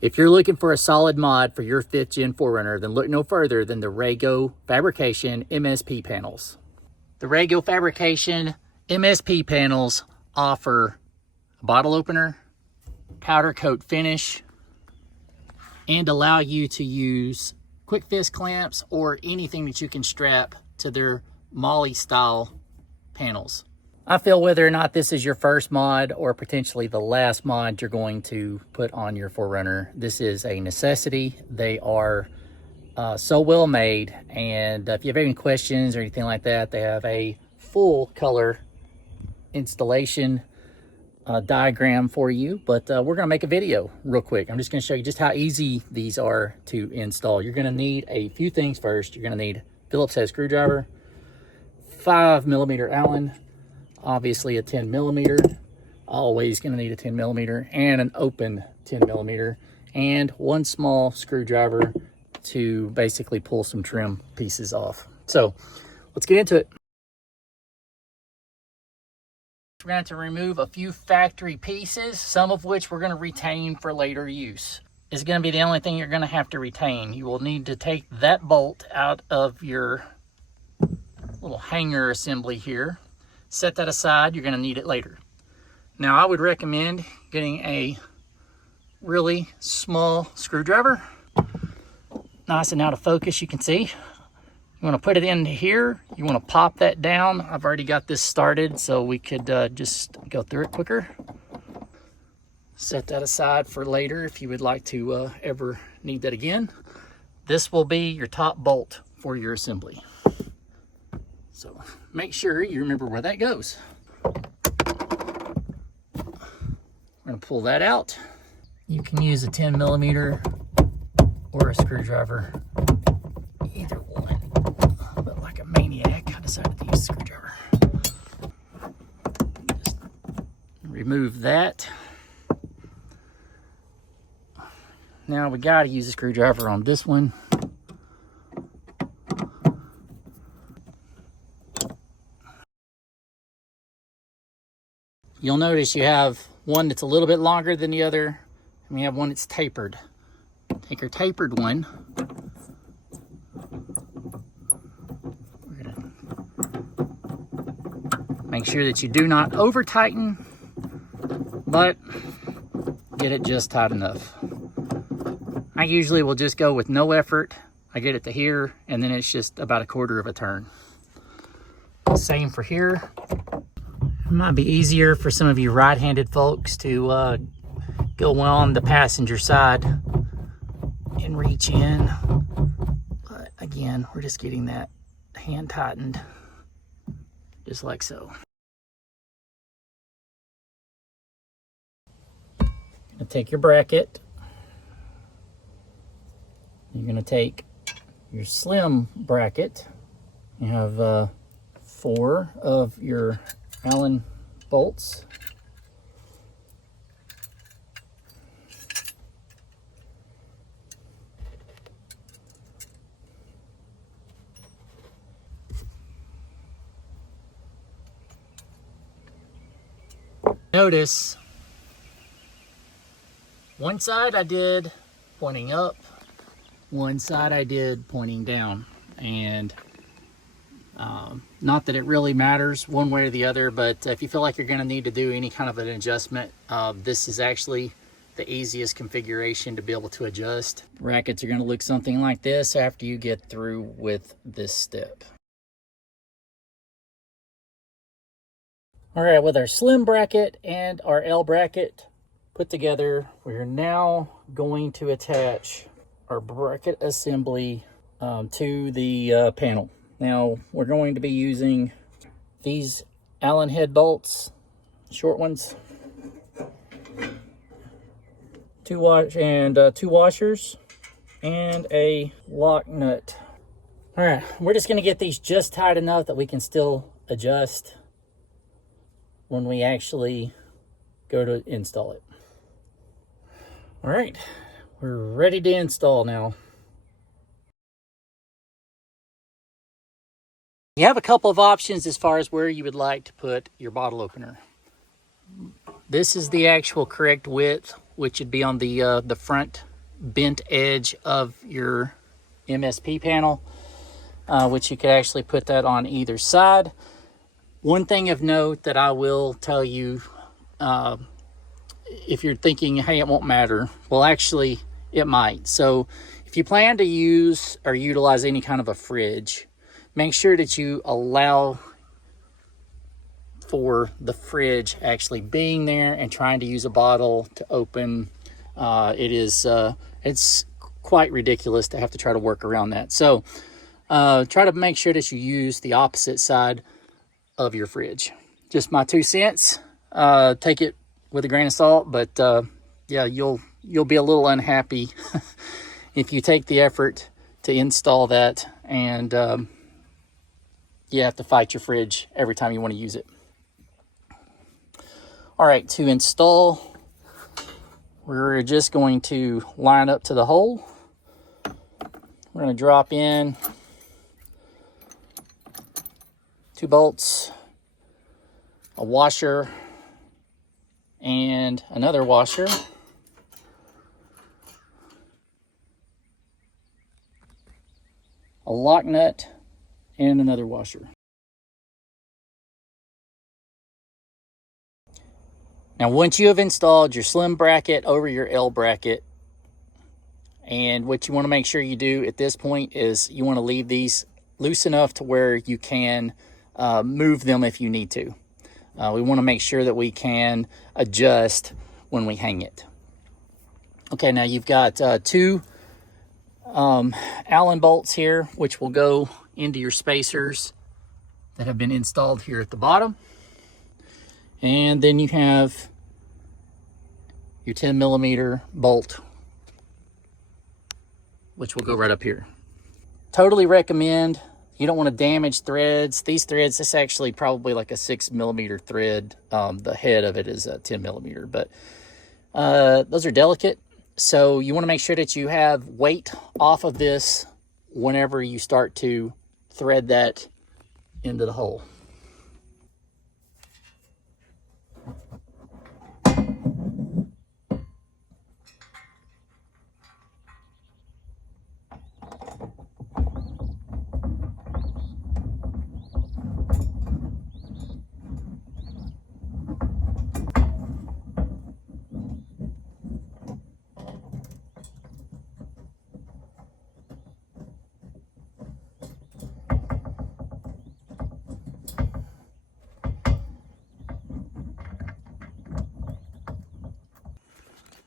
If you're looking for a solid mod for your 5th Gen 4Runner, then look no further than the RAGO Fabrication MSP panels. The RAGO Fabrication MSP panels offer a bottle opener, powder coat finish, and allow you to use quick fist clamps or anything that you can strap to their MOLLE style panels. I feel whether or not this is your first mod or potentially the last mod you're going to put on your 4Runner, this is a necessity. They are so well made, and if you have any questions or anything like that, they have a full color installation diagram for you. But we're going to make a video real quick. I'm just going to show you just how easy these are to install. You're going to need a few things first. You're going to need Phillips head screwdriver, 5mm Allen, obviously a 10mm, always going to need a 10mm, and an open 10mm, and one small screwdriver to basically pull some trim pieces off. So let's get into it. We're going to have to remove a few factory pieces, some of which we're going to retain for later use. It's going to be the only thing you're going to have to retain. You will need to take that bolt out of your little hanger assembly here. Set that aside. You're going to need it later. Now, I would recommend getting a really small screwdriver. Nice and out of focus, you can see. You want to put it into here. You want to pop that down. I've already got this started, so we could just go through it quicker. Set that aside for later if you would like to ever need that again. This will be your top bolt for your assembly. So make sure you remember where that goes. We're going to pull that out. You can use a 10mm or a screwdriver, either one. But like a maniac, I decided to use a screwdriver. Just remove that. Now we got to use a screwdriver on this one. You'll notice you have one that's a little bit longer than the other, and we have one that's tapered. Take your tapered one. We're gonna make sure that you do not over tighten, but get it just tight enough. I usually will just go with no effort. I get it to here, and then it's just about a quarter of a turn. Same for here. It might be easier for some of you right-handed folks to go on the passenger side and reach in. But again, we're just getting that hand tightened, just like so. You're gonna take your bracket. You're gonna take your slim bracket. You have 4 of your Allen bolts. Notice one side I did pointing up, one side I did pointing down, and not that it really matters one way or the other, but if you feel like you're going to need to do any kind of an adjustment, this is actually the easiest configuration to be able to adjust. Brackets are going to look something like this after you get through with this step. All right, with our slim bracket and our L bracket put together, we're now going to attach our bracket assembly to the panel. Now, we're going to be using these Allen head bolts, short ones, two washers, and a lock nut. All right, we're just gonna get these just tight enough that we can still adjust when we actually go to install it. All right, we're ready to install now. You have a couple of options as far as where you would like to put your bottle opener. This is the actual correct width, which would be on the front bent edge of your MSP panel, which you could actually put that on either side. One thing of note that I will tell you, if you're thinking, hey, it won't matter, well, actually it might. So if you plan to use or utilize any kind of a fridge, make sure that you allow for the fridge actually being there and trying to use a bottle to open. It's quite ridiculous to have to try to work around that. So try to make sure that you use the opposite side of your fridge. Just my 2 cents. Take it with a grain of salt, but yeah, you'll be a little unhappy if you take the effort to install that and you have to fight your fridge every time you want to use it. All right, to install, we're just going to line up to the hole. We're going to drop in 2 bolts, a washer, and another washer. A lock nut, and another washer. Now, once you have installed your slim bracket over your L bracket, and what you want to make sure you do at this point is you want to leave these loose enough to where you can move them if you need to. We want to make sure that we can adjust when we hang it. Okay, now you've got 2 Allen bolts here, which will go into your spacers that have been installed here at the bottom. And then you have your 10mm bolt, which will go right up here. Totally recommend, you don't want to damage threads. These threads, this is actually probably like a 6mm thread. The head of it is a 10mm, but those are delicate. So you want to make sure that you have weight off of this whenever you start to thread that into the hole.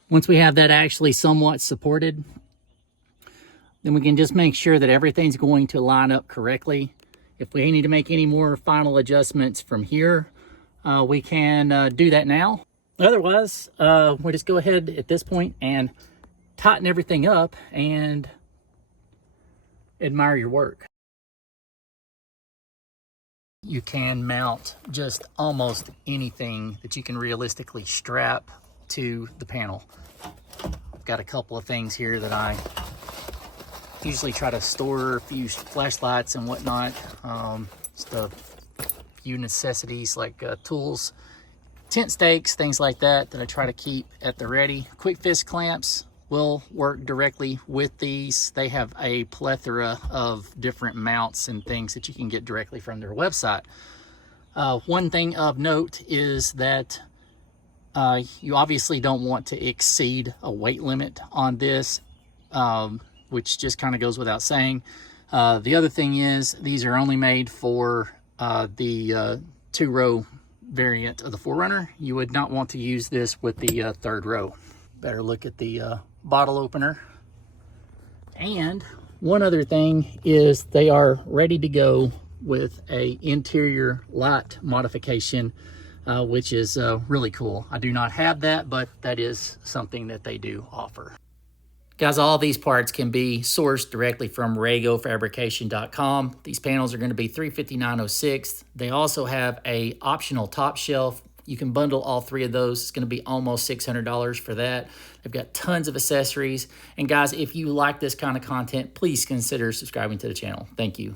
Once we have that actually somewhat supported, then we can just make sure that everything's going to line up correctly. If we need to make any more final adjustments from here, we can do that now. Otherwise, we'll just go ahead at this point and tighten everything up and admire your work. You can mount just almost anything that you can realistically strap to the panel. I've got a couple of things here that I usually try to store, a few flashlights and whatnot, just a few necessities like tools, tent stakes, things like that I try to keep at the ready. Quick fist clamps will work directly with these. They have a plethora of different mounts and things that you can get directly from their website. One thing of note is that you obviously don't want to exceed a weight limit on this, which just kind of goes without saying. The other thing is these are only made for the 2-row variant of the 4Runner. You would not want to use this with the 3rd row. Better look at the bottle opener. And one other thing is they are ready to go with a interior light modification, which is really cool. I do not have that, but that is something that they do offer. Guys, all these parts can be sourced directly from RAGOfabrication.com. These panels are going to be $359.06. They also have a optional top shelf. You can bundle all 3 of those. It's going to be almost $600 for that. They've got tons of accessories. And guys, if you like this kind of content, please consider subscribing to the channel. Thank you.